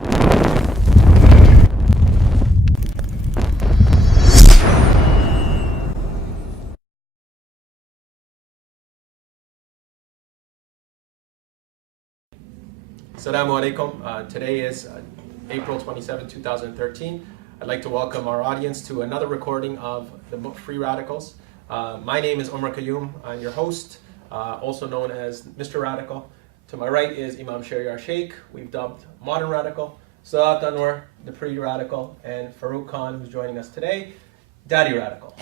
Assalamu alaikum. Today is April 27, 2013. I'd like to welcome our audience to another recording of the book Free Radicals. My name is Omar Qayyum. I'm your host, also known as Mr. Radical. To my right is Imam Shariar Sheikh, we've dubbed Modern Radical, Saad Anwar, the Free Radical, and Farouk Khan, who's joining us today, Daddy Radical.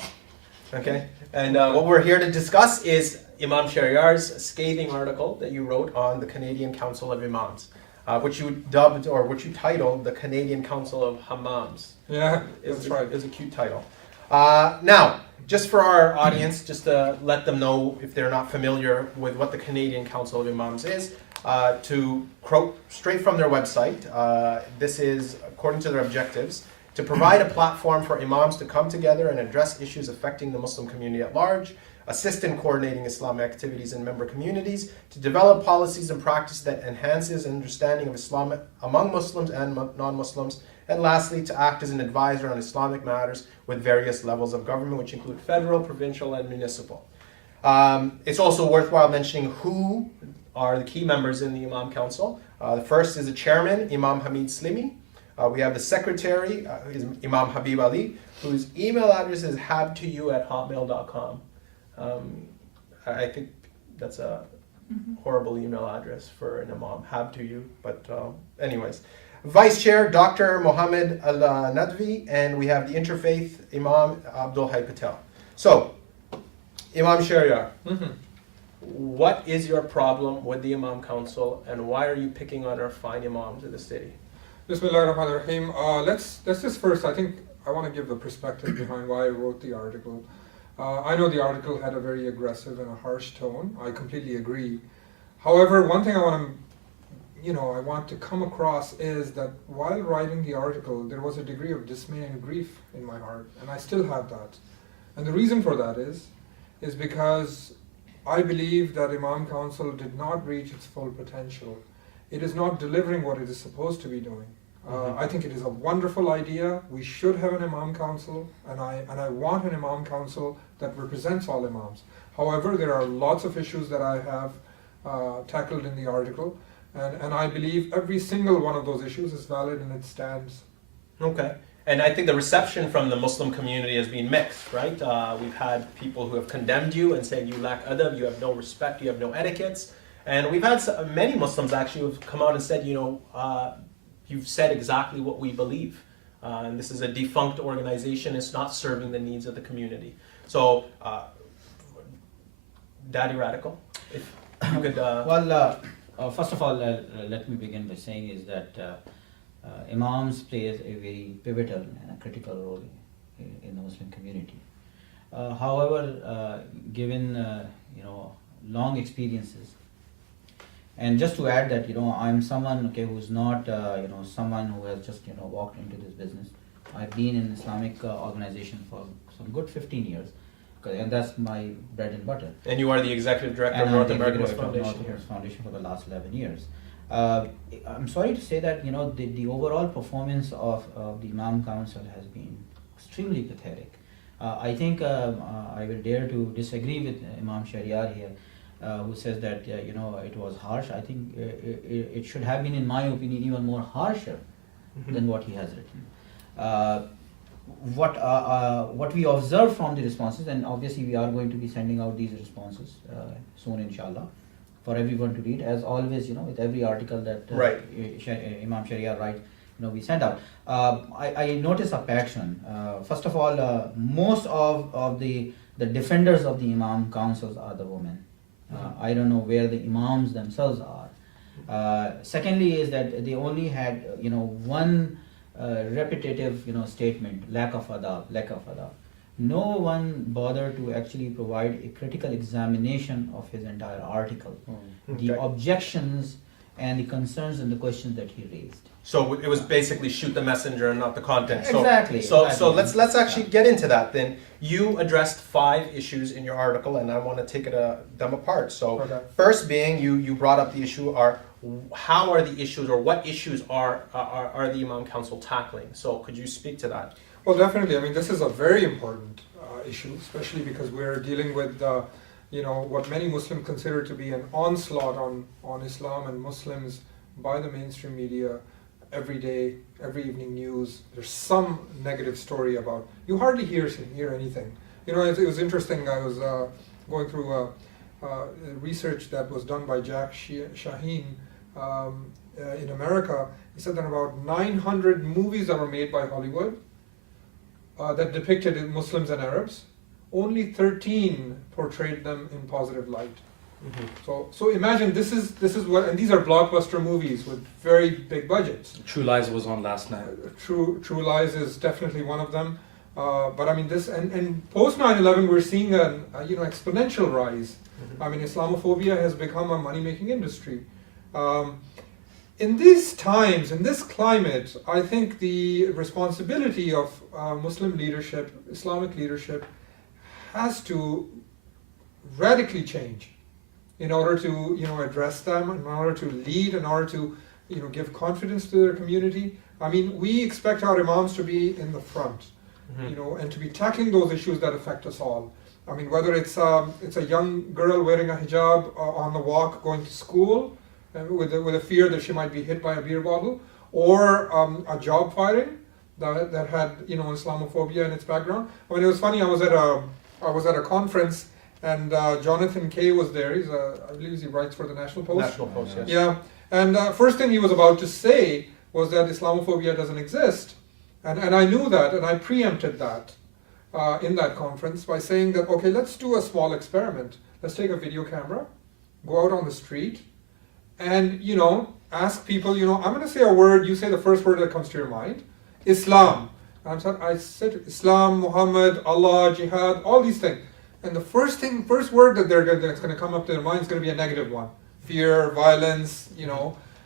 Okay? And what we're here to discuss is Imam Shariar's scathing article that you wrote on the Canadian Council of Imams, which you dubbed, or which you titled, the Canadian Council of Hammams. Yeah, that's right. It's a cute title. Now, just for our audience, just to let them know if they're not familiar with what the Canadian Council of Imams is, to quote straight from their website, this is, according to their objectives, to provide a platform for imams to come together and address issues affecting the Muslim community at large, assist in coordinating Islamic activities in member communities, to develop policies and practice that enhances understanding of Islam among Muslims and non-Muslims, and lastly, to act as an advisor on Islamic matters with various levels of government, which include federal, provincial, and municipal. It's also worthwhile mentioning who are the key members in the Imam Council. The first is the chairman, Imam Hamid Slimi. We have the secretary, is Imam Habib Ali, whose email address is habtoyou@hotmail.com. I think that's a horrible email address for an imam, have to you, but anyways. Vice Chair, Dr. Mohammed Al-Nadvi, and we have the interfaith Imam Abdul Hay Patel. So, Imam Shariar, what is your problem with the Imam Council, and why are you picking on our fine imams of the city? Bismillah ar-Rahman ar-Rahim. Let's just first, I think I want to give the perspective behind why I wrote the article. I know the article had a very aggressive and a harsh tone. I completely agree. However, one thing I want to come across is that while writing the article, there was a degree of dismay and grief in my heart, and I still have that. And the reason for that is because I believe that Imam Council did not reach its full potential. It is not delivering what it is supposed to be doing. I think it is a wonderful idea. We should have an Imam Council, and I want an Imam Council that represents all Imams. However, there are lots of issues that I have tackled in the article, and I believe every single one of those issues is valid and it stands. Okay. And I think the reception from the Muslim community has been mixed, right? We've had people who have condemned you and said you lack adab, you have no respect, you have no etiquettes. And we've had many Muslims actually who've come out and said, you've said exactly what we believe. And this is a defunct organization. It's not serving the needs of the community. So, Daddy Radical, if you could... First of all, let me begin by saying is that Imams plays a very pivotal and a critical role in the Muslim community. However, given long experiences, and just to add that I'm someone who's not someone who has just walked into this business. I've been in Islamic organization for some good 15 years, and that's my bread and butter. And you are the executive director of North American Foundation for the last 11 years. I'm sorry to say that the overall performance of the Imam Council has been extremely pathetic. I think I will dare to disagree with Imam Shariar here, who says that it was harsh. I think it should have been, in my opinion, even more harsher than what he has written. What we observe from the responses, and obviously we are going to be sending out these responses soon, inshallah, for everyone to read. As always, with every article that Imam Shariar writes, we send out. I notice a pattern. First of all, most of the defenders of the Imam councils are the women. I don't know where the Imams themselves are. Secondly is that they only had one repetitive statement, lack of adab. No one bothered to actually provide a critical examination of his entire article, the objections and the concerns and the questions that he raised. So it was basically shoot the messenger and not the content. So, Exactly. So exactly. let's actually get into that then. You addressed 5 issues in your article, and I want to take them apart. So Okay. first being you brought up the issue are how are the issues or what issues are the Imam Council tackling? So could you speak to that? Well, definitely. I mean, this is a very important issue, especially because we're dealing with, what many Muslims consider to be an onslaught on Islam and Muslims by the mainstream media every day, every evening news. There's some negative story about. You hardly hear anything. It was interesting. I was going through research that was done by Jack Shaheen in America. He said that about 900 movies that were made by Hollywood that depicted Muslims and Arabs, only 13 portrayed them in positive light. So imagine this is what, and these are blockbuster movies with very big budgets. True Lies was on last night. True Lies is definitely one of them. But I mean this, and post 9/11 we're seeing an exponential rise. I mean, Islamophobia has become a money-making industry. In these times, in this climate, I think the responsibility of Muslim leadership, Islamic leadership, has to radically change in order to address them, in order to lead, in order to give confidence to their community. I mean, we expect our imams to be in the front, and to be tackling those issues that affect us all. I mean, whether it's a young girl wearing a hijab on the walk going to school with a fear that she might be hit by a beer bottle, or a job firing that had Islamophobia in its background. I mean, it was funny. I was at a conference, and Jonathan Kay was there. I believe he writes for the National Post. National Post, yes. Yeah, and first thing he was about to say was that Islamophobia doesn't exist, and I knew that, and I preempted that in that conference by saying that, okay, let's do a small experiment. Let's take a video camera, go out on the street, and ask people. I'm going to say a word. You say the first word that comes to your mind. Islam. I said Islam, Muhammad, Allah, Jihad, all these things. And the first word that's going to come up to their mind is going to be a negative one. Fear, violence,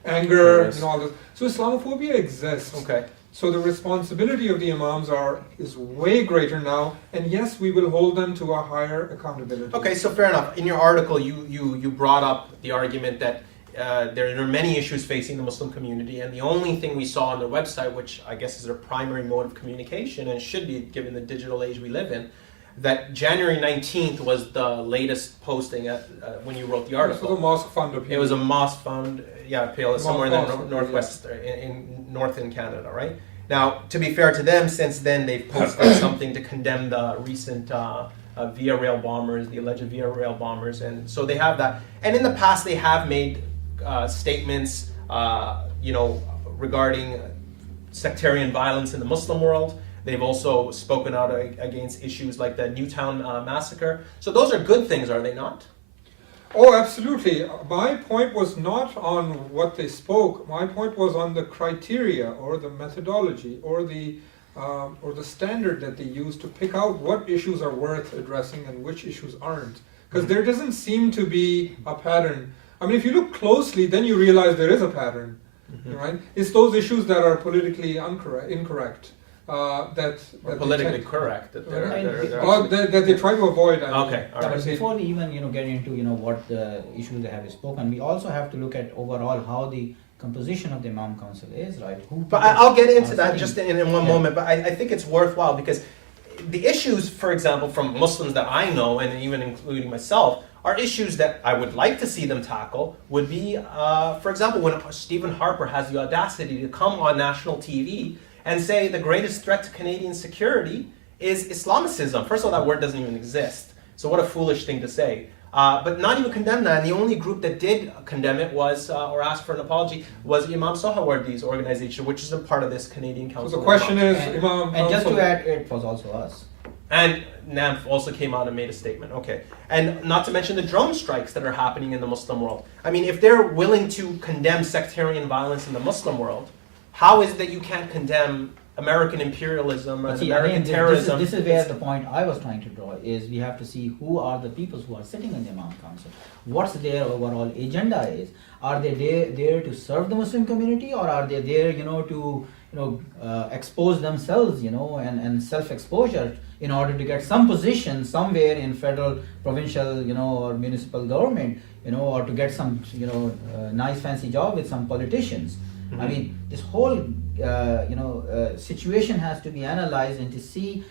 anger, Yes. all this. So Islamophobia exists. Okay. So the responsibility of the imams is way greater now, and yes, we will hold them to a higher accountability. Okay, so fair enough. In your article, you brought up the argument that there are many issues facing the Muslim community, and the only thing we saw on their website, which I guess is their primary mode of communication, and should be given the digital age we live in, that January 19th was the latest posting when you wrote the article. This was a mosque fund appeal. It was a mosque fund, appeal somewhere in the Mosque, northwest, in northern Canada, right? Now, to be fair to them, since then they've posted something to condemn the recent Via Rail bombers, the alleged Via Rail bombers, and so they have that. And in the past, they have made statements, regarding sectarian violence in the Muslim world. They've also spoken out against issues like the Newtown massacre. So those are good things, are they not? Oh, absolutely. My point was not on what they spoke. My point was on the criteria or the methodology or the standard that they use to pick out what issues are worth addressing and which issues aren't. Because there doesn't seem to be a pattern. I mean, if you look closely, then you realize there is a pattern, right? It's those issues that are politically incorrect. That Politically correct. that they try to avoid. Okay, all right. But before we even get into what the issues they have spoken, we also have to look at overall how the composition of the Imam Council is, right? But I'll get into that sitting. just in one moment. But I think it's worthwhile because the issues, for example, from Muslims that I know, and even including myself, are issues that I would like to see them tackle. Would be, for example, when Stephen Harper has the audacity to come on national TV and say the greatest threat to Canadian security is Islamicism. First of all, that word doesn't even exist. So what a foolish thing to say. But not even condemn that. And the only group that did condemn it was, or ask for an apology, was Imam Sohawardi's organization, which is a part of this Canadian Council. So the question is, and just to add, it was also us. And NAMF also came out and made a statement. Okay. And not to mention the drone strikes that are happening in the Muslim world. I mean, if they're willing to condemn sectarian violence in the Muslim world, how is it that you can't condemn American imperialism But and see, American again, terrorism. this is where the point I was trying to draw is we have to see who are the people who are sitting in the Imam Council. What's their overall agenda is. Are they there to serve the Muslim community, or are they there, to expose themselves, and self-exposure in order to get some position somewhere in federal, provincial, or municipal government, or to get some, nice fancy job with some politicians. I mean, this whole, situation has to be analyzed and to see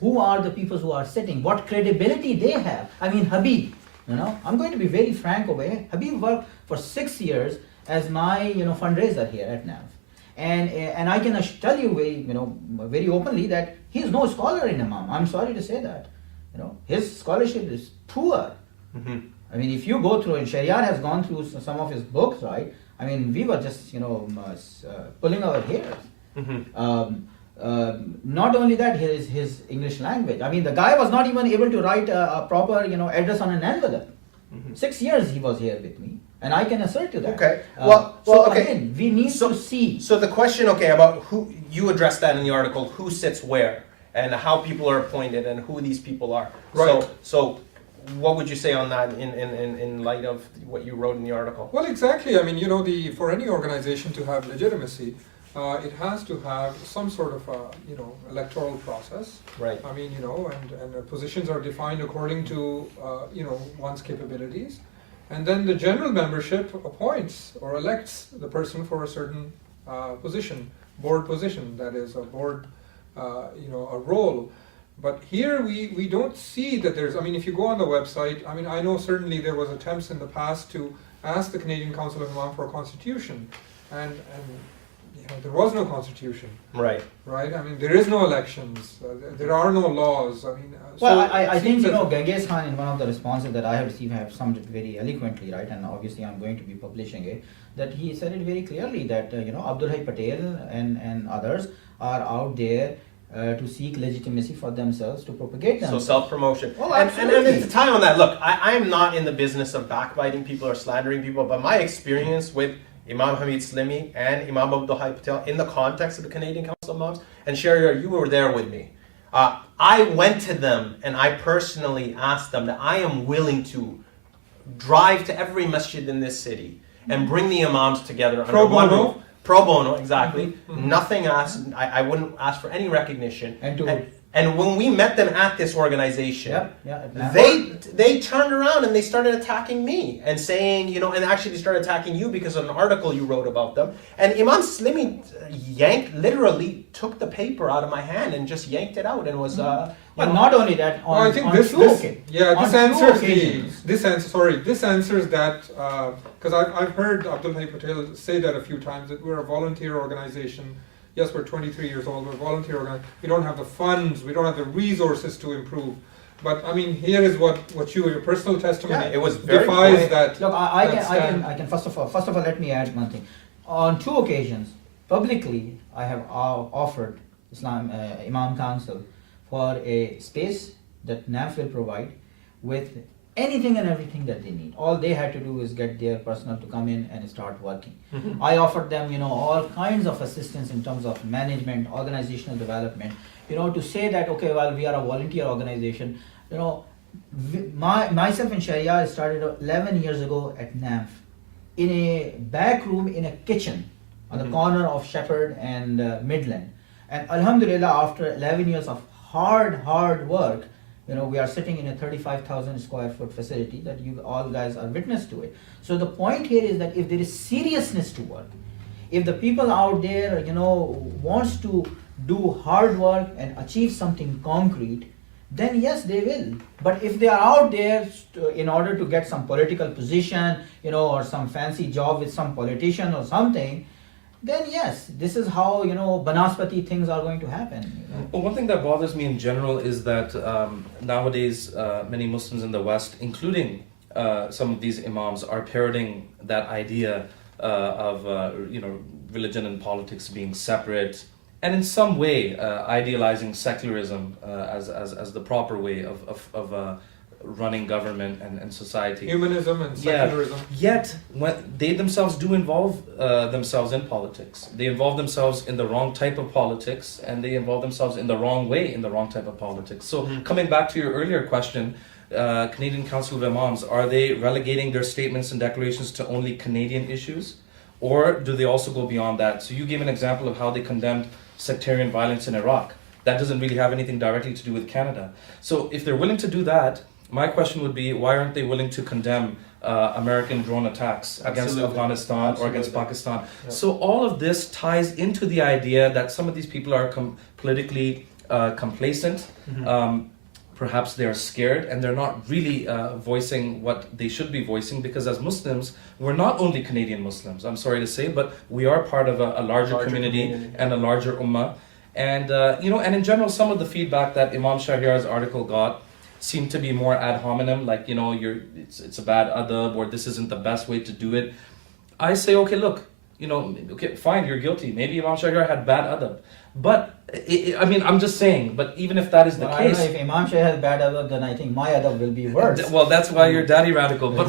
who are the people who are sitting, what credibility they have. I mean, Habib, I'm going to be very frank over here. Habib worked for 6 years as my, fundraiser here at NAV. And I can tell you very openly that he is no scholar in Imam. I'm sorry to say that. His scholarship is poor. Mm-hmm. I mean, if you go through, and Shariar has gone through some of his books, right? I mean, we were just, pulling our hairs. Mm-hmm. Not only that, his English language. I mean, the guy was not even able to write a proper, address on an envelope. Mm-hmm. 6 years he was here with me, and I can assert to that. Okay. So okay. again, we need to see. So the question, about who you addressed that in the article, who sits where, and how people are appointed, and who these people are. Right. So what would you say on that in light of what you wrote in the article? Well, exactly. I mean, for any organization to have legitimacy, it has to have some sort of electoral process. Right. I mean, and the positions are defined according to one's capabilities, and then the general membership appoints or elects the person for a certain position, board position, that is a board, a role. But here we don't see that there's, I mean, if you go on the website, I mean, I know certainly there was attempts in the past to ask the Canadian Council of Imams for a constitution, and there was no constitution, Right. right? I mean, there is no elections, there are no laws, I mean. Well, so I it think, seems that- Genghis Khan, in one of the responses that I have received, have summed it very eloquently, right? And obviously I'm going to be publishing it, that he said it very clearly that, Abdul Hai Patel and others are out there to seek legitimacy for themselves, to propagate So themselves. self-promotion. Oh, and absolutely. to tie on that, look, I am not in the business of backbiting people or slandering people, but my experience with Imam Hamid Slimi and Imam Abdul Hai Patel in the context of the Canadian Council of Imams, and Shariar, you were there with me. I went to them and I personally asked them that I am willing to drive to every masjid in this city and bring the imams together under Pro one bono. roof. Pro bono, exactly. Mm-hmm. Nothing asked. I wouldn't ask for any recognition. And And when we met them at this organization, yeah, they turned around and they started attacking me and saying, and actually they started attacking you because of an article you wrote about them. And Imam Slimi literally took the paper out of my hand and just yanked it out and was, But not only that, Well, I think this answers that, because I've heard Abdul Hai Patel say that a few times, that we're a volunteer organization. Yes, we're 23 years old, we're a volunteer organization. We don't have the funds, we don't have the resources to improve. But I mean, here is what your personal testimony it was very defies quick. that. Look, I that can first of all, let me add one thing. On 2 occasions, publicly, I have offered Imam Council for a space that NAF will provide with anything and everything that they need. All they had to do is get their personnel to come in and start working. Mhm. I offered them, all kinds of assistance in terms of management, organizational development, to say that, okay, well, we are a volunteer organization. Myself and Shariar started 11 years ago at NAF in a back room in a kitchen on the Mhm. corner of Shepherd and Midland. And Alhamdulillah, after 11 years of hard work, we are sitting in a 35,000 square foot facility that you all guys are witness to it. So the point here is that if there is seriousness to work, if the people out there, wants to do hard work and achieve something concrete, then yes, they will. But if they are out there in order to get some political position, or some fancy job with some politician or something, then yes, this is how, Banaspati things are going to happen. Well, one thing that bothers me in general is that nowadays many Muslims in the West, including some of these imams, are parroting that idea of religion and politics being separate, and in some way idealizing secularism as the proper way of running government and society. Humanism and Yeah. secularism. Yet, when they themselves do involve themselves in politics, they involve themselves in the wrong type of politics, and they involve themselves in the wrong way in the wrong type of politics. So, coming back to your earlier question, Canadian Council of Imams, are they relegating their statements and declarations to only Canadian issues, or do they also go beyond that? So, you gave an example of how they condemned sectarian violence in Iraq. That doesn't really have anything directly to do with Canada. So, if they're willing to do that, my question would be, why aren't they willing to condemn American drone attacks against Absolutely. Afghanistan or against Absolutely. Pakistan? Yeah. So all of this ties into the idea that some of these people are politically complacent. Perhaps they're scared and they're not really voicing what they should be voicing, because as Muslims, we're not only Canadian Muslims, I'm sorry to say, but we are part of a larger community and a larger ummah. And and in general, some of the feedback that Imam Shahriyar's article got seemed to be more ad hominem, like it's a bad adab, or this isn't the best way to do it. I say, okay, look, okay, fine, you're guilty. Maybe Imam Shahriyar had bad adab, but I'm just saying. But even if that is the Well, I don't case, know, if Imam Shah has bad adab, then I think my adab will be worse. well, that's why you're daddy radical. But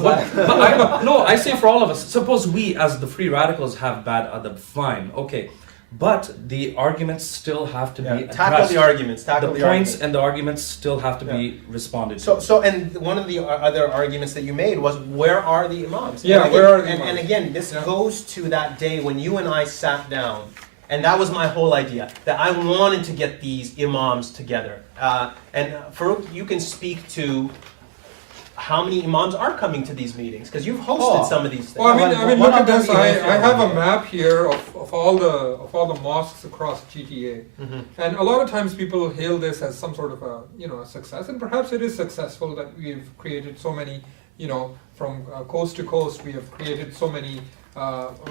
I say for all of us, suppose we as the free radicals have bad adab, fine, okay. But the arguments still have to be addressed. Tackle the arguments. Tackle The the points arguments. and the arguments still have to be responded to. So, and one of the other arguments that you made was, where are the imams? Yeah, And again, where are the and, imams? and again, this Yeah. goes to that day when you and I sat down, and that was my whole idea, that I wanted to get these imams together. And Farouk, you can speak to how many imams are coming to these meetings, because you've hosted some of these things. Well, I mean, One look of at this. them I is- have a map here of all the mosques across GTA, and a lot of times people hail this as some sort of a a success, and perhaps it is successful that we've created so many, from coast to coast, we have created so many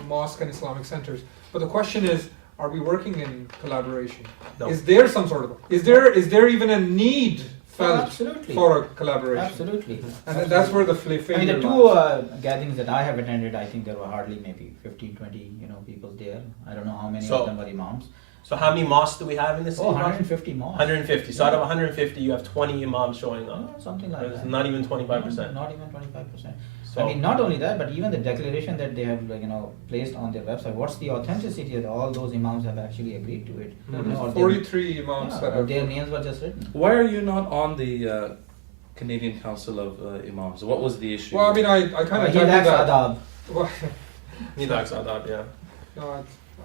mosque and Islamic centers. But the question is, are we working in collaboration? No. Is there some sort of is there even a need felt Absolutely. for a collaboration? Absolutely. And then that's where the I mean, failure the lies. two gatherings that I have attended, I think there were hardly maybe 15, 20, people there. I don't know how many So- of them were imams. So how many mosques do we have in this city? Oh, 150 mosques. 150. So out of 150, you have 20 imams showing up. Something like It's that. not even 25%. Not even 25%. So, I mean, not only that, but even the declaration that they have, placed on their website. What's the authenticity that all those imams have actually agreed to it? Or they- 43 imams yeah, that or have. their names were just written. Why are you not on the Canadian Council of Imams? What was the issue? Well, I mean, I kind of He tell you lacks that. adab. Well, Nidaq Sadat, yeah. no,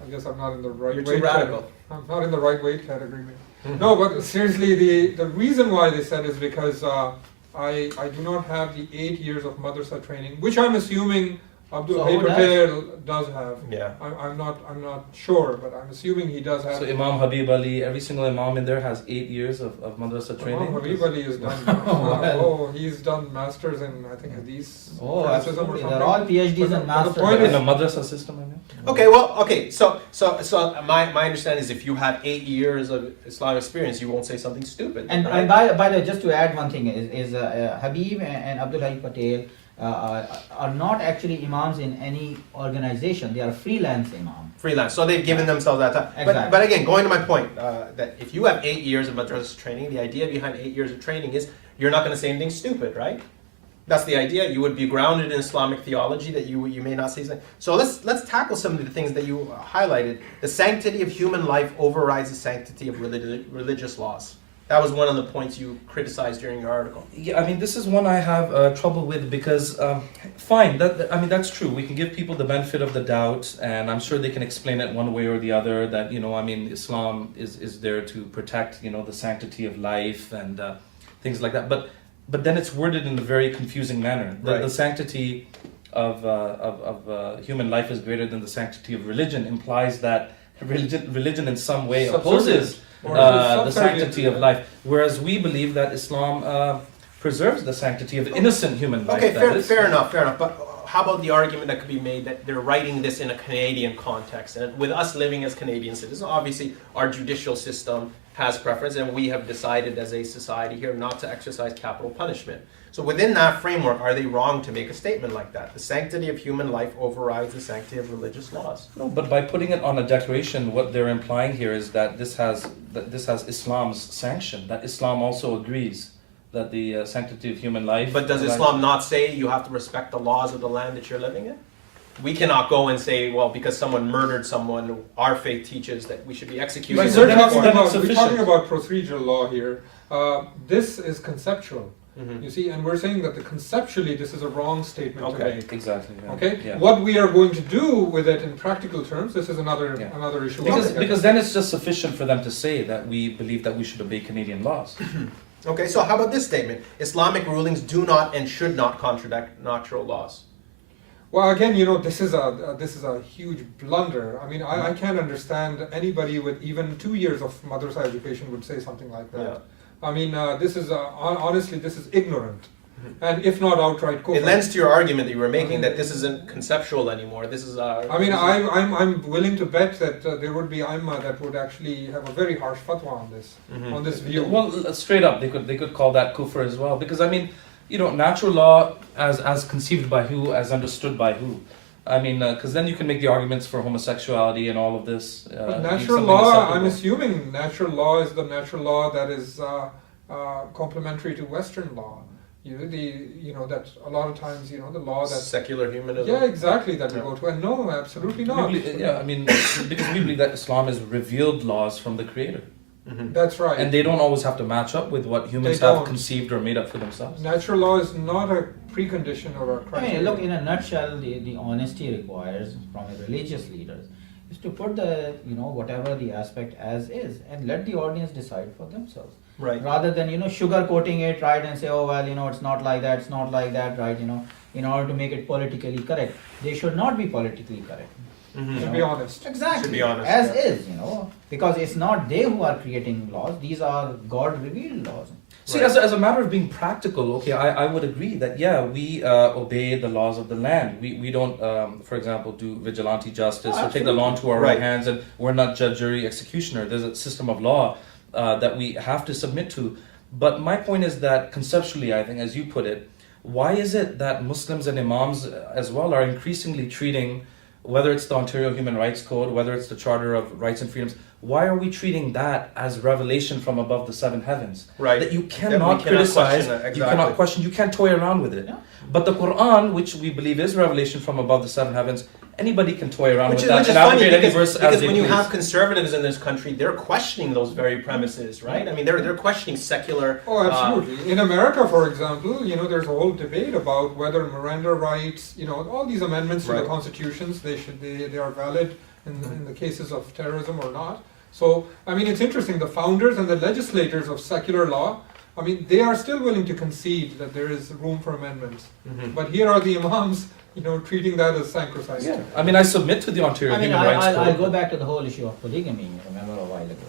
I guess I'm not in the right You're weight too radical. category. I'm not in the right weight category. No, but seriously, the reason why they said is because I do not have the 8 years of madrasa training, which I'm assuming Abdul So Hayy who does? Patel does have. Yeah. I'm not sure, but I'm assuming he does have. So Imam Habib Ali, every single imam in there has 8 years of madrasa training. Imam Habib Ali has done. Well. He's done masters in I think Hadith. Oh, criticism or absolutely. They're something. all PhDs But and the masters. point In is- a madrasa system, I mean. Okay, so my understanding is if you have 8 years of Islamic experience, you won't say something stupid. And, right? and by the way, just to add one thing is Habib and Abdul Hayy Patel are not actually imams in any organization. They are freelance imam. Freelance. So they've given themselves that time. Exactly. But again, going to my point, that if you have 8 years of madrasa training, the idea behind 8 years of training is you're not going to say anything stupid, right? That's the idea. You would be grounded in Islamic theology, that you may not say something. So let's tackle some of the things that you highlighted. The sanctity of human life overrides the sanctity of religious laws. That was one of the points you criticized during your article. Yeah, I mean, this is one I have trouble with because, fine, that's true. We can give people the benefit of the doubt, and I'm sure they can explain it one way or the other. That Islam is there to protect, the sanctity of life and things like that. But then it's worded in a very confusing manner. Right. The sanctity of human life is greater than the sanctity of religion implies that religion in some way opposes Or the subservient sanctity to of that. life, whereas we believe that Islam preserves the sanctity of innocent human life. Okay, that is. fair enough. But how about the argument that could be made that they're writing this in a Canadian context? And with us living as Canadian citizens, obviously our judicial system has preference, and we have decided as a society here not to exercise capital punishment. So within that framework, are they wrong to make a statement like that? The sanctity of human life overrides the sanctity of religious laws. No, but by putting it on a declaration, what they're implying here is that this has Islam's sanction, that Islam also agrees that the sanctity of human life. But does Islam not say you have to respect the laws of the land that you're living in? We cannot go and say, well, because someone murdered someone, our faith teaches that we should be executed. Like So we're then it's talking about sufficient. procedural law here. This is conceptual. Mhm. You see, and we're saying that conceptually this is a wrong statement to Okay. make. Exactly. Yeah. Okay, Yeah. what we are going to do with it in practical terms, this is another issue. Because then it's just sufficient for them to say that we believe that we should obey Canadian laws. Okay, so how about this statement? Islamic rulings do not and should not contradict natural laws. Well, again, this is a huge blunder. I mean, I can't understand anybody with even 2 years of madrasa education would say something like that. Yeah. I mean, this is honestly, this is ignorant, and if not outright kufr. It lends to your argument that you were making that this isn't conceptual anymore. This is. I mean, I'm willing to bet that there would be Aima that would actually have a very harsh fatwa on this view. Well, straight up, they could call that kufr as well. Because I mean, natural law as conceived by who, as understood by who. I mean, because then you can make the arguments for homosexuality and all of this. But being natural something law, acceptable. I'm assuming natural law is the natural law that is complementary to Western law. That a lot of times, the law that. Secular humanism. Yeah, exactly, that we Yeah. go to. And no, absolutely We not. believe- I mean, because we believe that Islam is revealed laws from the Creator. Mhm. That's right. And they don't always have to match up with what humans They have don't. conceived or made up for themselves. Natural law is not a precondition or a I criteria. mean, look, in a nutshell, the honesty requires from a religious leaders is to put the, whatever the aspect as is and let the audience decide for themselves. Right. Rather than, sugarcoating it, right, and say, oh, well, it's not like that, right, in order to make it politically correct. They should not be politically correct. Mhm. To be honest. Exactly. To be honest, as yeah. is, because it's not they who are creating laws, these are God-revealed laws. See, Right. as a matter of being practical, okay, I would agree that, we obey the laws of the land. We don't, for example, do vigilante justice or take the law into our own Right. hands, and we're not judge, jury, executioner. There's a system of law that we have to submit to. But my point is that conceptually, I think, as you put it, why is it that Muslims and Imams as well are increasingly treating, whether it's the Ontario Human Rights Code, whether it's the Charter of Rights and Freedoms, why are we treating that as revelation from above the seven heavens? Right. That you That we cannot cannot criticize, question it, you cannot exactly. question, you can't toy around with it. Yeah. But the Quran, which we believe is revelation from above the seven heavens, anybody can toy around Which with is, that which is and funny abrogate any because, verse because as they when you please. have conservatives in this country, they're questioning those very premises, right? I mean, they're questioning secular. Oh, absolutely. In America, for example, there's a whole debate about whether Miranda rights, all these amendments to Right. the constitutions, they are valid in the cases of terrorism or not. So, I mean, it's interesting. The founders and the legislators of secular law, I mean, they are still willing to concede that there is room for amendments. Mhm. But here are the imams, treating that as sacrosanct. Yeah, I mean, I submit to the Ontario I mean, Human Rights I'll Code. go back to the whole issue of polygamy, remember a while ago,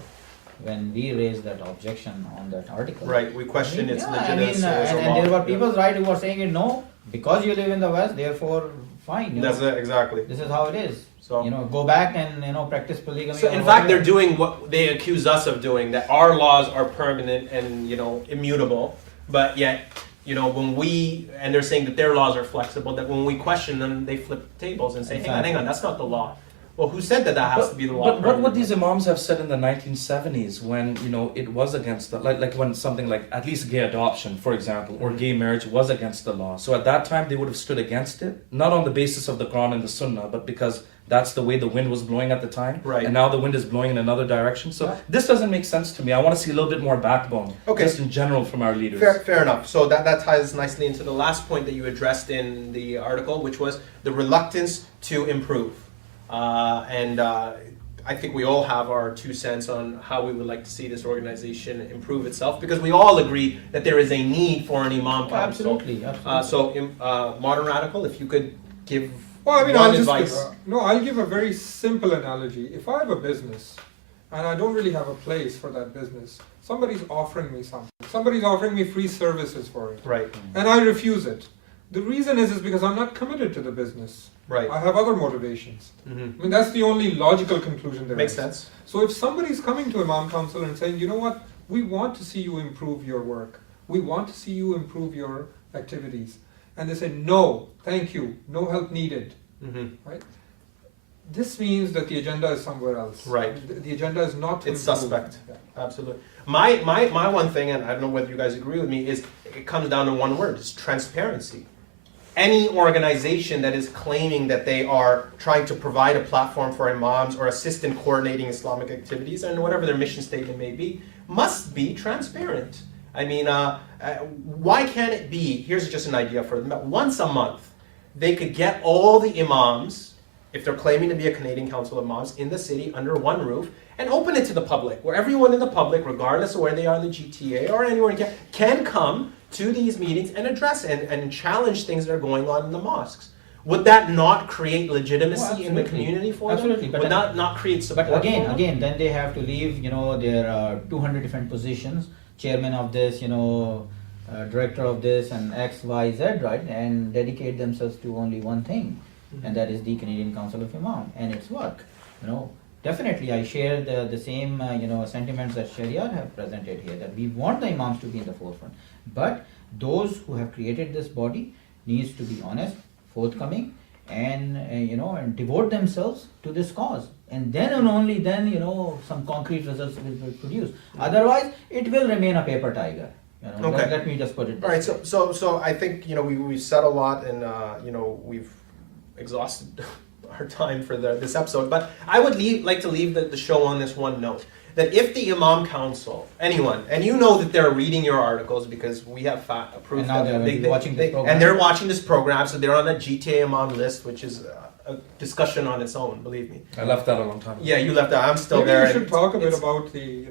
when we raised that objection on that article. Right. We question its Yeah, legitimacy as a and law. there were people, right, who were saying it, no, because you live in the West, therefore, fine. That's it, exactly. This is how it is. So. Go back and, practice polygamy. So or in fact, they're whatever. doing what they accuse us of doing, that our laws are permanent and, immutable, but yet, when and they're saying that their laws are flexible, that when we question them, they flip tables and say, hang on, that's not the law. Well, who said that has to be the law? But what would these imams have said in the 1970s when it was against the like when something like at least gay adoption, for example, or gay marriage was against the law? So at that time they would have stood against it, not on the basis of the Quran and the Sunnah, but because that's the way the wind was blowing at the time. Right. And now the wind is blowing in another direction. So Yeah. this doesn't make sense to me. I want to see a little bit more backbone, Okay. just in general from our leaders. Fair enough. So that ties nicely into the last point that you addressed in the article, which was the reluctance to improve. I think we all have our 2 cents on how we would like to see this organization improve itself, because we all agree that there is a need for an imam council. Absolutely, absolutely. Modern Radical, if you could give Well, I mean, one I'll just advice. I'll give a very simple analogy. If I have a business and I don't really have a place for that business, somebody's offering me something. Somebody's offering me free services for it, Right, and I refuse it. The reason is because I'm not committed to the business. right. I have other motivations. Mhm. I mean, that's the only logical conclusion there Makes is. sense. So if somebody's coming to Imam Council and saying, you know what, we want to see you improve your work. We want to see you improve your activities. And they say, no, thank you, no help needed. Mhm. Right? this means that the agenda is somewhere else. Right. The agenda is not. to It's improve. suspect. Yeah. Absolutely. My one thing, and I don't know whether you guys agree with me, is it comes down to one word: it's transparency. Any organization that is claiming that they are trying to provide a platform for imams or assist in coordinating Islamic activities and whatever their mission statement may be, must be transparent. I mean, why can't it be, here's just an idea for them, once a month, they could get all the imams, if they're claiming to be a Canadian Council of Imams, in the city under one roof, and open it to the public, where everyone in the public, regardless of where they are in the GTA or anywhere, can come to these meetings and address and challenge things that are going on in the mosques. Would that not create legitimacy in the community for Absolutely, them? but Would that not create support But for them? again, then they have to leave, their 200 different positions, chairman of this, director of this, and X, Y, Z, right, and dedicate themselves to only one thing, and that is the Canadian Council of Imam and its work. Definitely, I share the same, sentiments that Shariar have presented here, that we want the imams to be in the forefront. But those who have created this body needs to be honest, forthcoming, and and devote themselves to this cause. And then and only then, some concrete results will be produced. Otherwise, it will remain a paper tiger. Okay. Let me just put it this All right, way. so I think we've said a lot, and we've exhausted our time for this episode. But I would like to leave the show on this one note: that if the Imam Council, anyone, and that they're reading your articles because we have proof And now that they're watching this program. and they're watching this program, so they're on the GTA Imam list, which is a discussion on its own. Believe me. I left that a long time ago. Yeah, you left that. I'm still Maybe there. we should and talk a bit it's- about the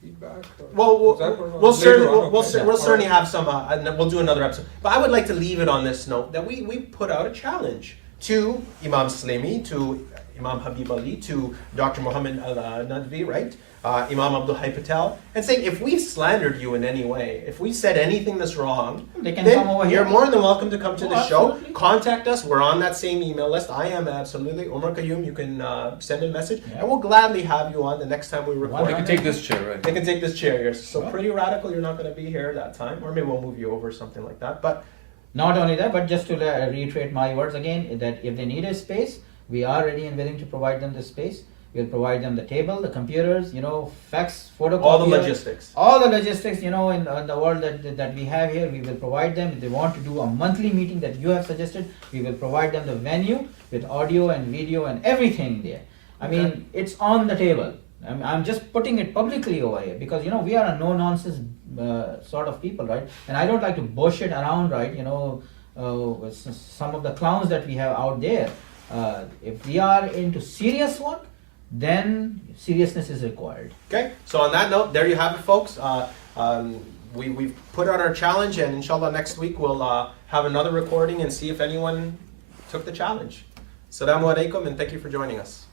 feedback. Or Well, is that what- we'll later certainly on? we'll, Okay. cer- we'll All certainly right. have some. And we'll do another episode. But I would like to leave it on this note that we put out a challenge to Imam Slimi, to Imam Habib Ali, to Dr. Muhammad Al Nadvi, right? Imam Abdul Hayy Patel, and saying if we've slandered you in any way, if we said anything that's wrong, They can then come over you're here. more than welcome to come to Oh, the show. absolutely. Contact us. We're on that same email list. I am absolutely Omar Qayyum. You can send a message, Yeah. and we'll gladly have you on the next time we record. You can take this chair, right? They can take this chair here. So Sure. pretty radical. You're not going to be here that time, or maybe we'll move you over or something like that. But Not only that, but just to reiterate my words again, that if they need a space, we are ready and willing to provide them the space. We'll provide them the table, the computers, fax, photocopier. all the logistics. All the logistics, in the world that we have here, we will provide them. If they want to do a monthly meeting that you have suggested, we will provide them the venue with audio and video and everything there. I Okay. mean, it's on the table. I'm just putting it publicly over here because, we are a no-nonsense sort of people, right? And I don't like to bullshit around, right? Some of the clowns that we have out there. If we are into serious work, then seriousness is required. Okay. So on that note, there you have it, folks. We've put out our challenge, and inshallah next week we'll have another recording and see if anyone took the challenge. Assalamu alaikum, and thank you for joining us.